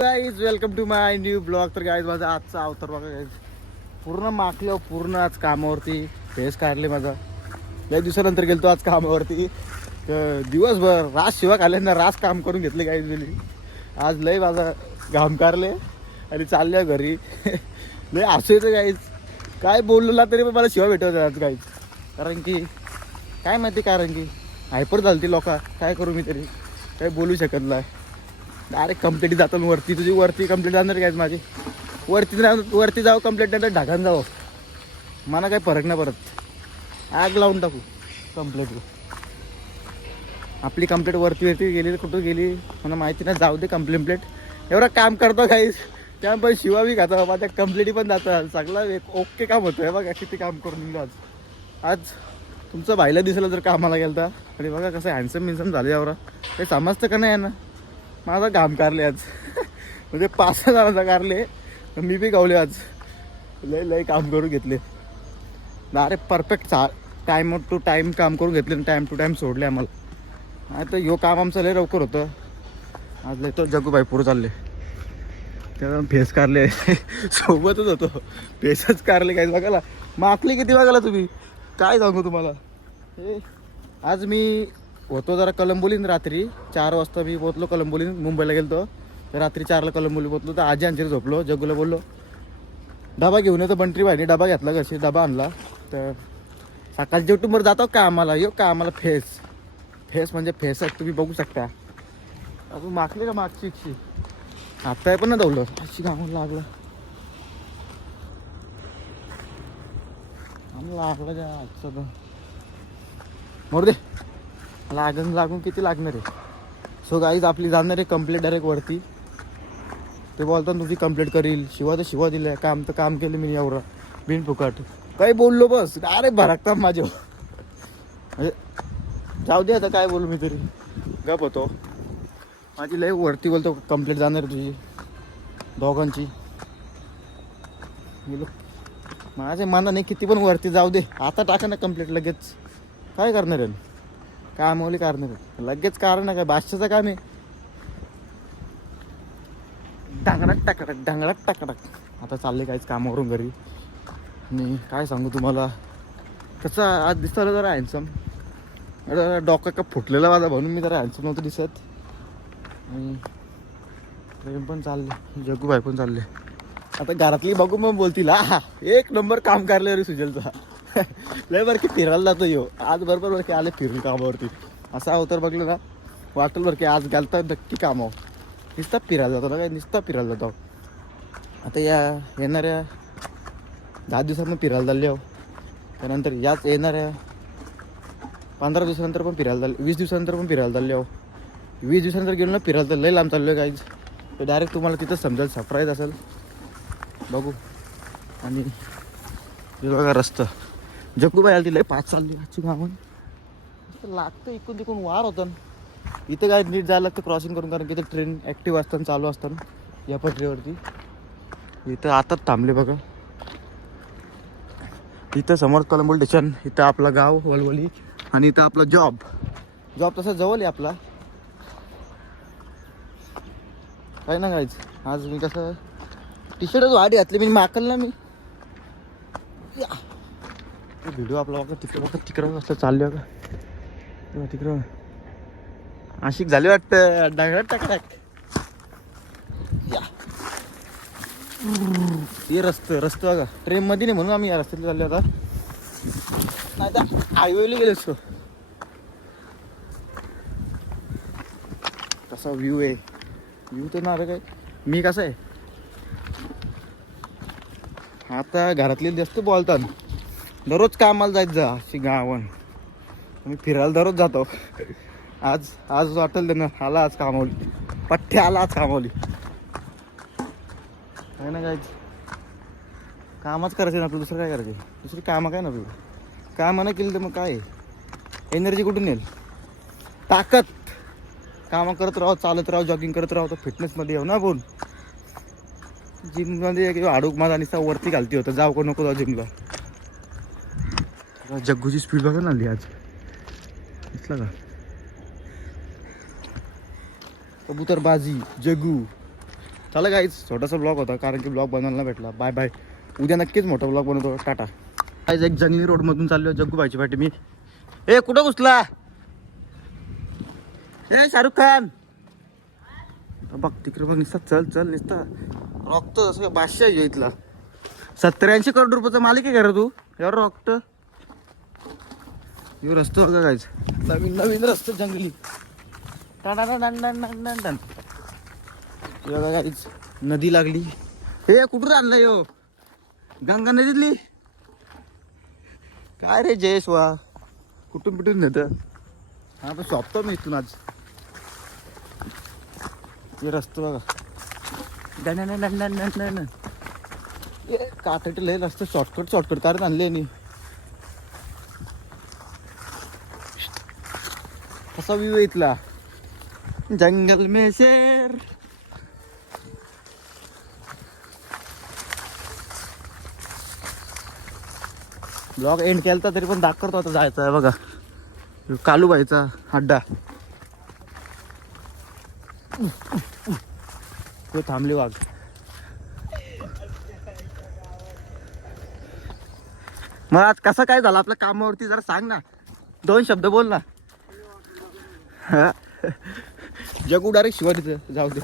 Guys welcome to my new blog तर guys माझा आजचा अवतार बघा गाईज पूर्ण माखलं पूर्ण आज कामावरती. फेस काढले माझा. लय दिवसानंतर गेलतो आज कामावरती. तर दिवसभर रास शिवा ना रास काम करून घेतले गाईज गेली आज लय माझा घामकारले आणि चालले घरी. लय असू येतं गाईज काय बोललेला तरी पण मला शिवा भेटत आज गाईज कारण की काय माहिती कारण की हायपर झालती लोक. काय करू मी तरी? काही बोलू शकत नाही. डायरेक्ट कंप्लीट जातो मी वरती. तुझी वरती कंप्लीट जाणार काय माझी? वरती जाऊ वरती जाऊ कंप्लेंट नंतर ढगान जाऊ. मला काही फरक नाही परत आग लावून टाकू. कंप्लेंट आपली कंप्लेट वरती वरती गेली कुठं गेली मला माहिती नाही. जाऊ दे कंप्लेंट एवढं काम करतो काहीच त्यामुळे शिवा बी खाता. बाबा त्या कंप्लेंटी पण जातात. चांगला एक ओके काम होतं. आहे बघा किती काम करून दिलं आज. आज तुमचं भाईला दिसलं जर कामाला गेलं तर आणि बघा कसं हँडसम बिन्सम झालं एवढं काही समजतं का नाही ना माझा घाम कारले आज. म्हणजे पाच सहा जणांचा कारले. मी बी गावले आज. लय लय काम करून घेतले. अरे परफेक्ट चा टाईम टू टाईम काम करून घेतले आणि टाईम टू टाईम सोडले आम्हाला. नाही तर ह्यो काम आमचं लय लवकर होतं. आज लय तो जगूबाई पुढे चालले. त्याला फेस कारले. सोबतच होतो. फेसच कारले काय बघायला. माकली किती बघायला तुम्ही? काय सांगू तुम्हाला? हे आज मी होतो जरा कलंबोलीन रात्री. चार वाजता मी पोचलो कलंबोलीन मुंबईला गेलो तर रात्री चारला कलंबोली पोचलो तर आजी अंजीर झोपलो. जगूला बोललो डबा घेऊन येतो बंट्री भाईने डबा घेतला कशी डबा आणला. तर सकाळच्या जेवटूनवर जातो का आम्हाला येऊ का आम्हाला फेस. फेस म्हणजे फेस तुम्ही बघू शकता. अजून मागली का मागची इच्छी? आता पण ना दवलं अशी घामून लागलं. आम्हाला लागलं का आजचं मरू दे. लागून लागून किती लागणार आहे? सो गाईज आपली जाणार आहे कंप्लेट डायरेक्ट वरती. ते बोलतात तुझी कंप्लेंट करील. शिवा तर शिवा दिलं काम तर काम केलं मी एवढं. बिन फुकट. काही बोललो बस. अरे भरकता माझे म्हणजे जाऊ दे आता काय बोलू मी तरी. गप होतो. माझी लय वरती बोलतो कंप्लेट जाणार आहे तुझी. दोघांची. गेलो. माझ्या मनाने किती पण वरती जाऊ दे. आता टाका ना कंप्लेट लगेच. काय करणार आहे? कामवली करणार कारण लगेच कारण आहे काय बादशाचं काम आहे. डांगडक टाकडाक डांगडक टाकडाक. आता चालले काहीच कामावरून घरी. आणि काय सांगू तुम्हाला? कसं आज दिसतं जरा हॅन्सम जरा का फुटलेला माझा म्हणून मी जरा हॅन्सम नव्हतं दिसत. आणि प्रेम पण चालले जगूबाई पण चालले आता घरातली बघू मग बोलतील हा एक नंबर काम करले रे सुजलचा. लय बरं की फिरायला जातो येऊ आज बरोबर बरं की आले फिरून कामावरती. असा अवतार बघलं ना वाटल बरं की आज घालता नक्की कामावर. नुसता फिरायला जातो ना काय नुसता फिरायला जातो. आता या येणाऱ्या दहा दिवसांनी फिरायला झाले हो. त्यानंतर याच येणाऱ्या पंधरा दिवसानंतर पण फिरायला झाले वीस दिवसानंतर पण फिरायला झाले हो. वीस दिवसानंतर गेलो ना फिरायला तर लय लांब चाललो काहीच तर डायरेक्ट तुम्हाला तिथं समजेल सरप्राईज असेल. बघू. आणि बघा रस्ता. जगूबाई आली लय पाच चालली आजची गावन लागतं इकडून तिकडून वार होतं. इथं काय नीट जायला लागतं क्रॉसिंग करून कारण की इथं ट्रेन ॲक्टिव्ह असताना चालू असताना या पटरीवरती. इथं आताच थांबले बघा. इथं समोर कलंबोल स्टेशन इथं आपलं गाव वलवली आणि इथं आपला जॉब जॉब तसा जवळ आहे आपला. काय ना गायच आज मी कसं टी शर्टच वाढी घातली मी माकल ना मी. व्हिडिओ आपला बघा तिकडं बघा तिकडं कसं चाललं का तिकडं आशिक झाली वाटतं. डांगरात टाकटाक या. ते रस्त रस्त बघा. ट्रेन मध्ये नाही म्हणून आम्ही या रस्त्यात चाललो आता. नाही तर हायवेला गेलो असतो. कसा व्ह्यू आहे? व्ह्यू तर ना काय मी कसं आहे? आता घरातले जास्त बोलतात. दररोज कामाला जायचं जा अशी गावन मी फिरायला दररोज जातो. आज आज वाटेल त्यांना आला आज कामावली. पठ्ठे आला आज कामावली. काय ना काय कामच करायचं ना आपलं दुसरं काय करायचं दुसरी कामं काय ना तू कामं नाही केली तर मग काय? एनर्जी कुठून येईल? ताकद. कामं करत राहो चालत राहो जॉगिंग करत राहो तर फिटनेसमध्ये येऊ ना बोल जिममध्ये किंवा हाडूक माझा निसा वरती घालती होतं. जाऊ का नको जाऊ जिमला जग्गूची स्पीड बघा ना आली आज. दिसला का? कबूतरबाजी जगू चला काहीच छोटासा ब्लॉग होता कारण की ब्लॉग बनवायला भेटला. बाय बाय उद्या नक्कीच मोठा ब्लॉग बनवतो. टाटा आज एक जंगली रोडमधून चाललो जग्गू भाईची पाठी मी. ए कुठं घुसला? ए शाहरुख खान. बघ तिकडे बघ निसता चल चल निसता. रॉकत जसं बादशाह इथला. सत्त्याऐंशी करोड रुपयाचा मालिक आहे का तू? यावर रॉकट यो रस्तो बघा कायच नवीन नवीन रस्तो जंगली टन बघा काहीच नदी लागली हे कुठून आणलं यो गंगा नदीतली काय रे जयेश वा कुठून कुठून नेत हा पण शॉपतो मी इथून आज हे रस्तो बघा done done done done done done. ए, काटाटे लय रस्ते शॉर्टकट शॉर्टकट कारण आणले नाही कसा आहे इथला? जंगल में शेर. ब्लॉग एंड केलता तरी पण दाखवतो आता जायचं आहे बघा. ह्यो कालूबाईचा अड्डा तो थांबली वाघ. मग आज कसं काय झालं? आपल्या कामावरती जरा सांग ना. दोन शब्द बोल ना हा. जगू डायरेक्ट शिवाजीचं. जाऊ दे.